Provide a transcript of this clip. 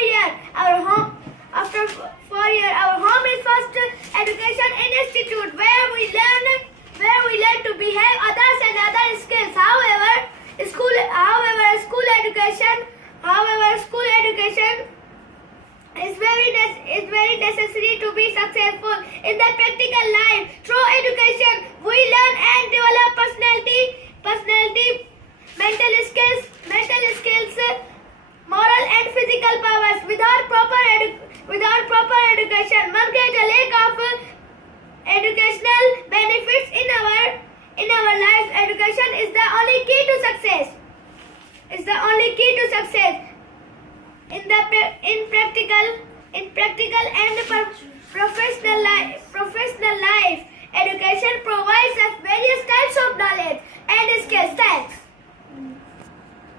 4 years, our home is first education institute where we learn to behave others and other skills. However, school education is very necessary to be successful in the practical life. Through education, we learn and develop personality, mental skills, moral and physical powers. Without proper education, one get a lack of educational benefits in our life. Education is the only key to success. In practical and professional life, education provides us various types of knowledge and skills. Thanks.